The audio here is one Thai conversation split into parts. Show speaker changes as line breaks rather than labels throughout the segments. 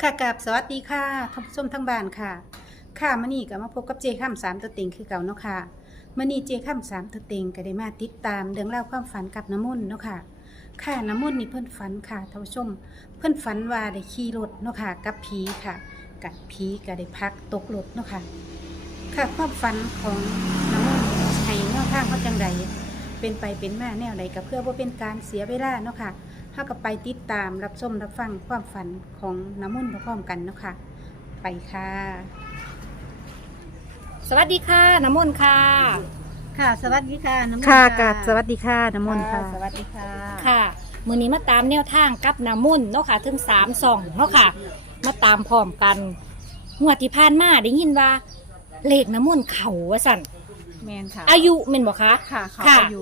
ค่ะกับสวัสดีค่ะท่านผู้ชมทั้งบ้านค่ะค่ะมื้อนี้ก็มาพบกับเจค่ำสามตัวเต็งคือเก่าเนาะค่ะมื้อนี้เจค่ำสามตัวเต็งก็ได้มาติดตามเรื่องราวความฝันกับน้ำมนต์เนาะค่ะค่ะน้ำมนต์นี่เพิ่นฝันค่ะท่านผู้ชมเพิ่นฝันว่าได้ขี่รถเนาะค่ะกับผีค่ะกับผีก็ได้พักตกรถเนาะค่ะค่ะความฝันของน้ำมนต์ให้แนวทางเขาจังใดเป็นไปเป็นมาแนวใดก็เพื่อบ่เป็นการเสียเวลาเนาะค่ะถ้าก็ไปติดตามรับชมรับฟังความฝันของน้ำมนต์พร้อมๆกันเนาะค่ะไปค่ะ
สวัสดีค่ะน้ำมนต์ค่ะ
ค่ะ สวัสดีค่ะน้ำมนต์
ค่ะกับสวัสดีค่ะน้ำมนต์ค่ะ
สวัสดีค่ะ
ค่ะมือนี้มาตามแนวทางกับน้ำมนต์เนาะค่ะถึง3 2เนาะค่ะมาตามพร้อมกันงวดที่ผ่านมาได้ยินว่าเลขน้ำมนต์เขาว่าสั่น
แมนค่ะ
อายุแม่นบ่คะ
ค่ะเขา
ค่ะ
อายุ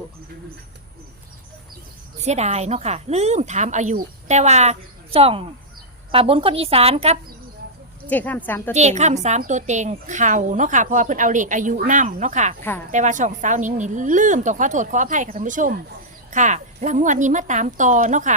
เสียดายเนาะค่ะลืมถามอายุ แต่ว่าส่องป่าบนคนอีสานกับ
เจข้ามสามตัว
เจข้าม3ตัวเต็งเขาเนาะค่ะเพราะว่าเพิ่นเอาเลขอายุนำเนาะค่ะ
ค่ะ
แต่ว่าช่องสาวนิ้งนี่ลืมต้องขอโทษขออภัยค่ะท่านผู้ชมค่ะแล้วงวดนี้มาตามต่อเนาะค่ะ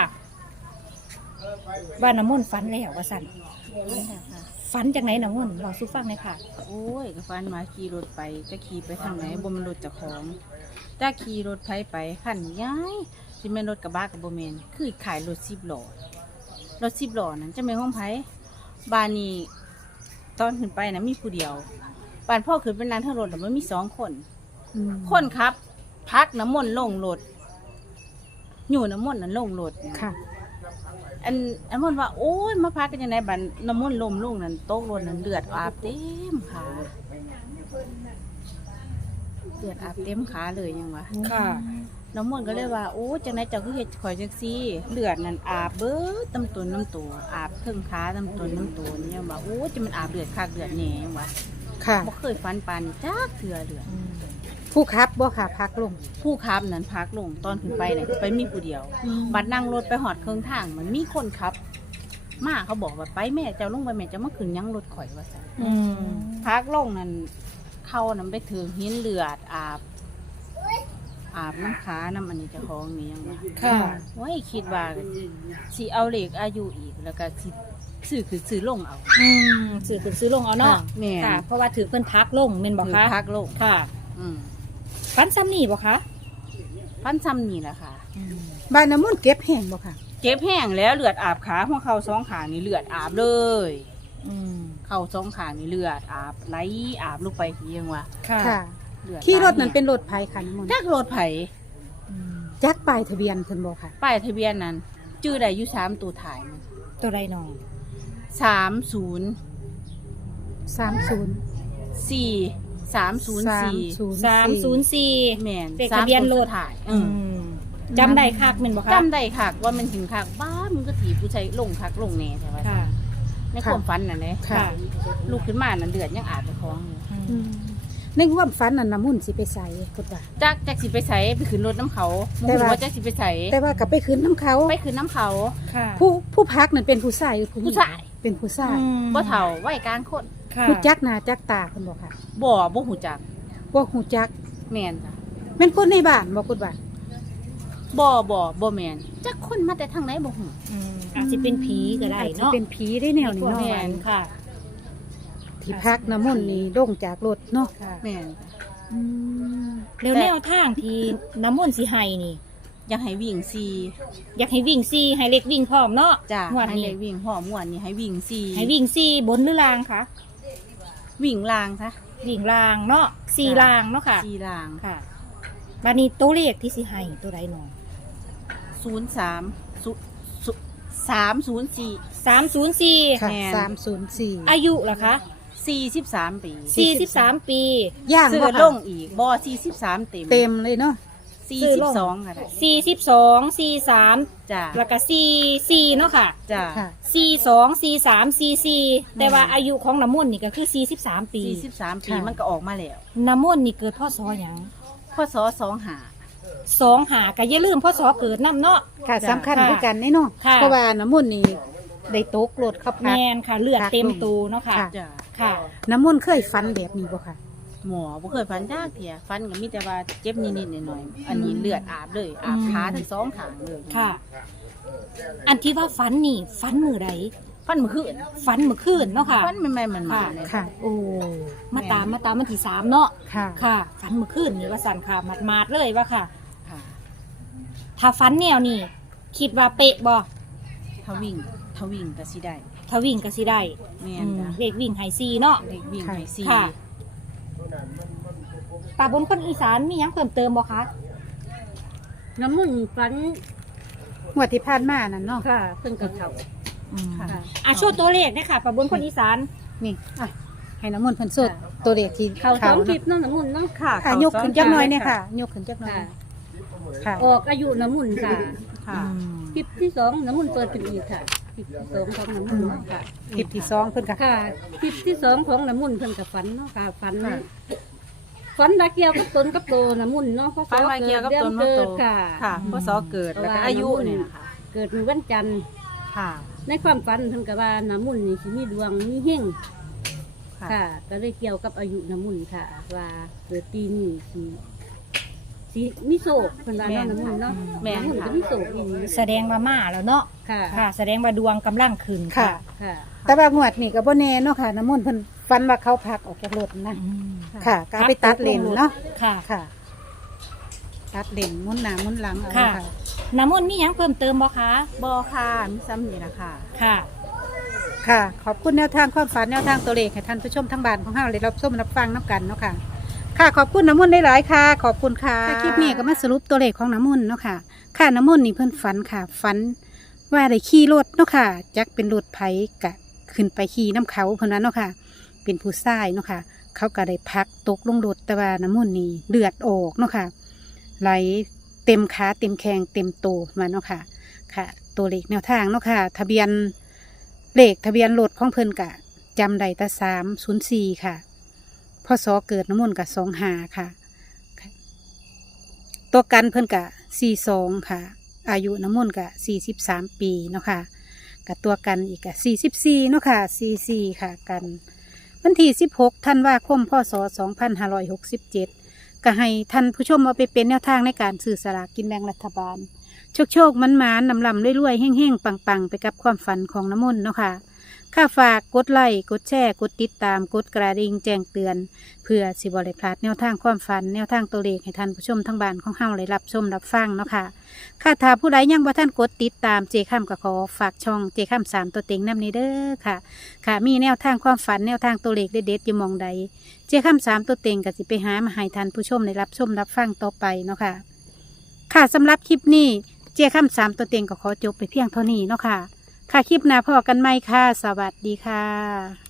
ว่าน้ำมนต์ฝันแล้วว่าสั่นฝันจากไหนน้ำมนต์เราสู้ฟังเลยค่ะ
โอ้ยก็ฟันมาขี่รถไปจะขี่ไปทางไหนบ่แมันรถเจ้าของถ้าขี่รถไผไปขันย้ายสิแม่นรถกระบะกับบ่แม่นคือขายรถ10 ล้อรถ10 ล้อนั้นจะแม่นของไผบ้านนี้ตอนขึ้นไปนะมีผู้เดียวบ้านพ่อขึ้นเป็นนางทั้งรถแต่ะมันมี2 คน คนครับ พักน้ำมนต์ลงรถอยู่น้ำมนต์นั้นลงรถ
ค่ะ
อันน้ำมนต์ว่าโอ้ยมาพักกันยังไงบัดน้ำมนต์ลมลงนั่นโต๊ะรถนั่นเลือดอาบเต็มขาเลือดอาบเต็มขาเลยยังวะ
ค่ะ
น้ำมนต์ก็เลยว่าโอ้จังไหนเจ้าคือเฮ็ดข่อยจังซี่เลือดนั่นอาบเบิดตำตัวอาบเทิงขาตำตัวนี่ยังว่าโอ้จะมันอาบเลือดคักเลือดแหน่ยังวะ
ค่ะ
บ่เคยฟันปานจักเถื่อเลือด
ผู้ขับบ่ค่ะพักลง
ผู้ขับนั้นพักลงตอนขึ้นไปเนี่ยไปมีผู้เดียว บัดนั่งรถไปหอดเครื่องทางมันมีคนขับ มาเขาบอกว่าไปแม่เจ้าลงไปแม่เจ้ามาขึ้นยังรถข่อยว่าซั่น
อืม
พักลงนั่นเข้านั้นไปถึงหินเลือดอาบน้ำขาน้ำอันนี้เจะคล้าของนี่ยังว่า
ค่ะ
ไว้คิดว่าสิเอาเลขอายุอีกแล้วก็สิซื้อคือซื้อลงเอา
อืมซื้อขึ้นซื้อลงเอาเนาะ
แม่น
ค่ะ เพราะว่าถือเพิ่นพักลงแม่นบ่
ถือ
คะ
พักลง
ค่ะ
อืม
ฝันซ้ำนี่บ่คะ
พันซ้ำนี่แหละค่ะ
บ้านน้ำมนต์เก็บแห้งบ่ค่ะ
เจ็บแห้งแล้วเลือดอาบขาของเขา2 ขานี่เลือดอาบเลย
อืม
เข่า2 ขานี่เลือดอาบไหลอาบลงไปทียังว่า
ค่ะ
ค่ะ
เลือด
ขี่รถนั้นเป็นรถไผค่ะน้ำมนต์
จักรถไผ
อืม
จักป้ายทะเบียนเพิ่นบ่ค่ะ
ป้ายทะเบียนนั้นชื่อใดอยู่3 ตัวถ่ายมัน
ตัวใดน้อง
30
30
4 304
304
แม่น
เลขทะเบียนรถ
สามตัวถ่าย
อืมจำได้คักแม่นบ่คะ
จำได้ค่ะว่ามันถึงคักบ้ามึงก็ถีผู้ชายลงคักลงแน่ใช่ไหม
ค่ะ
ในความฝันน่ะเนี่ย
ค่ะ
ลูกขึ้นมานั่นเดือดยังอาบไปคล้องอยู่
อืมในความฝันนั้นน้ำมนต์สิไปใส่พุทธว่า
จักสิไปใส่ไปขึ้นรถน้ำเขาโม
แต่
โห
ว่า
ว่าจักสิไปใส่
แต่ว่ากับไปคืนน้ำเขา
ไปขึ้นน้ำเขา
ค่ะ
ผู้พักนั่นเป็นผู้ชายหรือผู้หญิง
ผู้ชาย
เป็นผู้ชาย
บ่เฒ่าไว้กลางคน
ค่ะ
ผู้จักหน้าจักตาเพิ่นบ่ค่ะ
บ่หูจัก
บ่ฮู้จัก
แม่นจ้ะ
แม่นคนในบ้านบ่พุทธว่า
บ่แม่นจักคนมาแต่ทางไหนบ่หู
อืมอาจจะเป็นผีก็ได้
อาจจะ
เนาะ
เป็นผีได้แนวนี้เนาะ
แม่น
ค่ะ
ที่พักน้ำมนต์นี่ลงจากรถเนาะ
ค่ะ
แม่นจ้ะ
อืม
แล้วแนวทางที่น้ำมนต์สิให้นี่
อยากให้วิ่งซี
อยากให้วิ่งซี่ให้เล็กวิ่งพร้อมเนาะ
จ้ะ
งวด
ให้
นี้
ได้วิ่งพร้อมม่วนนี่ให้วิ่งซี
ให้วิ่งซี่บนหรือล่างคะ
วิ่งลางซะ
วิ่งล่างเนาะซี่ล่างเนาะค่ะ
ซีลาง
ค่ะบัดนี้ตัวเลขที่สิให้ตัวใดน้อง
304
304
ค่ะ
แม่น
304
อายุล่ะคะ
43 ปี
43 ปี
ย่าง
ซื้อ
บ่
ล
ค่ะ
งอีกบ่43เต็ม
เต็มเลยเนาะ
42ก็ได้
42 43
จ้ะ
แล้วก็44เนาะค่ะ
จ้ะ
ค่ะ
42 43 44แต่ว่าอายุของน้ำมนต์นี่ก็คือ43 ปี
43ปี
ค่ะ
มันก็ออกมาแล้ว
น้ำมนต์นี่เกิดพศหยัง
พศ25
25ก็อย่าลืมพศเกิดนำเนาะ
ค่ะ
จ้ะ
สำคัญด้วยกันแน่เนาะ
ค่ะ
เพราะว่าน้ำมนต์นี่ได้ตกรถเข้าพั
แม
ก
นค่ะเลือดเต็มตูเนาะค่ะ
ค่ะ
จ้ะ
ค่ะ
น้ำมนต์เคยฝันแบบนี้บ่ค่ะ
หมอบ่เคยฟันจักเที่ยฟันก็มีแต่ว่าเจ็บนิดๆหน่อยๆอันนี้เลือดอาบเลยอาบขาทั้ง2ข้างเลย
ค่ะ อันที่ว่าฝันนี่ฝันมือไร
ฟันเมื่อคืน
ฝันเมื่อคืนเนาะค่ะ
ฟันใหม่ๆมันมาเลย
ค่ะ
โอ้มาตามวันที่3เนาะ
ค่ะ
ค่ะฝันเมื่อคืนนี่ว่าสั่นค่ะมาดๆเลยว่าค่ะ
ค่ะ
ถ้าฝันแนวนี้คิดว่าเป๊ะบ่
ถ้าวิ่งก็สิได้
ถ้าวิ่งก็สิได้
แม่
อื
น
ม
จ้ะ
เลขวิ่งไฮซีเนาะ
เด็กวิ่งไปสี่
ค่ะ ตาบนคนอีสานมีหยังเพิ่มเติมบ่คะ
น้ำมันต์ฝัน
งวดที่ผ่านมานั่นเนาะ
ค่ะเพิ่นกับเขา
ค่ะ
อ่ะโชว์ตัวเลขเด้อค่ะตาบนคนอีสาน
นี่อ่ะให้น้ำมนต์เพิ่นสดตัวเลขที่
เขาสอง
เนาะ
คลิปเนาะน้ำมันต์เนาะ
ค่ะ
ค่ะยกขึ้นจักหน่อยเนี่ยค่ะยกขึ้นจักหน่อย
ค่ะ
ค่ะ
ออกอายุน้ำมันต์ค่ะ
ค่ะ
คลิปที่สองน้ำมันต์เปิดขึ้นอีกค่ะคลิปที่สองของน้ำมันต์เนาะค่ะ
คลิปที่สองเพิ่นค่ะ
ค่ะคลิปที่สองของน้ำมันต์เพิ่นกับฝันเนาะค่ะฝันว่าเกี่ยวกับตนกับโตน้ำมันต์เนาะเพราะ
ฟันมาเกี่ยวกับต้นมะ
เกิ
โต
ดค่ะ
ค่ะพศเกิดแล้วก็อายุเนี่ยนะคะ
เกิดวันจันทร์
ค่ะ
ในความฝันเพิ่นก็ว่าน้ำมันต์นี่สิมีดวงมีเฮง
ค่ะ
ค่ะ ก็เลยเกี่ยวกับอายุน้ำมันต์ค่ะ ว่าเกิดปีนี้สิมีโศกเพิ่นว่าเนาะน้ำมันต์เนาะ
แม่น
น้ำมันต์
ค่ะ
ก็มีโศกอีก
แสดงว่ามาแล้วเนาะ
ค่ะ
ค่ะ แสดงว่าดวงกำลังขึ้น
ค่ะ
ค่ะ
แต่ว่างวดนี่ก็บ่แน่เนาะค่ะน้ำมนต์เพิ่นฝันว่าเขาพักออกจากรถนะ
อืม
ค่ะก็เอาไปตัดเลนเนาะ
ค่ะ
ค่ะ ตัดเลนหมุนหน้าหมุนหลังเอา
ค่ะ
ค่ะ
น้ำมนต์มีหยังเพิ่มเติมบ่คะ
บอค่ะมีซ้ำนี่นะคะ
ค่ะ
ค่ะ ขอบคุณแนวทางความฝันแนวทางตัวเลขให้ท่านผู้ชมทั้งบ้านของเฮาได้รับชมรับฟังน้ำกันเนาะค่ะ ค่ะขอบคุณน้ำมนต์ได้หลายค่ะ ขอบคุณค่ะคลิปนี้ก็มาสรุปตัวเลขของน้ำมนต์เนาะค่ะ ค่ะน้ำมนต์นี่เพิ่นฝันค่ะฝันว่าได้ขี่รถเนาะค่ะจักเป็นรถไผกะขึ้นไปขี่น้ำเขาเพิ่นว่าเนาะค่ะ เป็นผู้ชายเนาะค่ะ เขาก็ได้พักตกลงรถแต่ว่าน้ำมนต์นี่เลือดออกเนาะค่ะ ไหลเต็มขาเต็มแข้งเต็มโตวมาเนาะค่ะ ค่ะ ตัวเลขแนวทางเนาะค่ะ ทะเบียนเลขทะเบียนรถของเพิ่นกะจำได้แต่304ค่ะพศเกิดน้ำมนต์กะ25ค่ะค่ะ ตัวกันเพิ่นกะ42ค่ะ อายุน้ำมนต์กะ43 ปีเนาะค่ะกับตัวกันอีกกะ44เนาะค่ะ44ค่ะกัน วันที่16ธันวาคมพศ2567ก็ให้ท่านผู้ชมเอาไปเป็นแนวทางในการสื่อสลากกินแบ่งรัฐบาล โชคมันหมานนำลำรวยๆแห้งๆปังๆไปกับความฝันของน้ำมนต์เนาะค่ะค่าฝากกดไลค์กดแชร์กดติดตามกดกระดิ่งแจ้งเตือน เพื่อสิบริพลาดแนวทางความฝันแนวทางตัวเลขให้ท่านผู้ชมทั้งบ้านของเฮาได้รับชมรับฟังเนาะค่ะค่ะถ้าผู้ใดยังบ่ท่านกดติดตามเจค่ำก็ขอฝากช่องเจค่ำ3ตัวเต็งนำนี้เด้อค่ะ ค่ะมีแนวทางความฝันแนวทางตัวเลขเด็ดๆอยู่หมองใดเจค่ำ3ตัวเต็งก็สิไปหามาให้ท่านผู้ชมได้รับชมรับฟังต่อไปเนาะค่ะค่ะสำหรับคลิปนี้เจค่ำ3ตัวเต็งก็ขอจบไปเพียงเท่านี้เนาะค่ะค่ะคลิปหน้าพอกันไหมค่ะสวัสดีค่ะ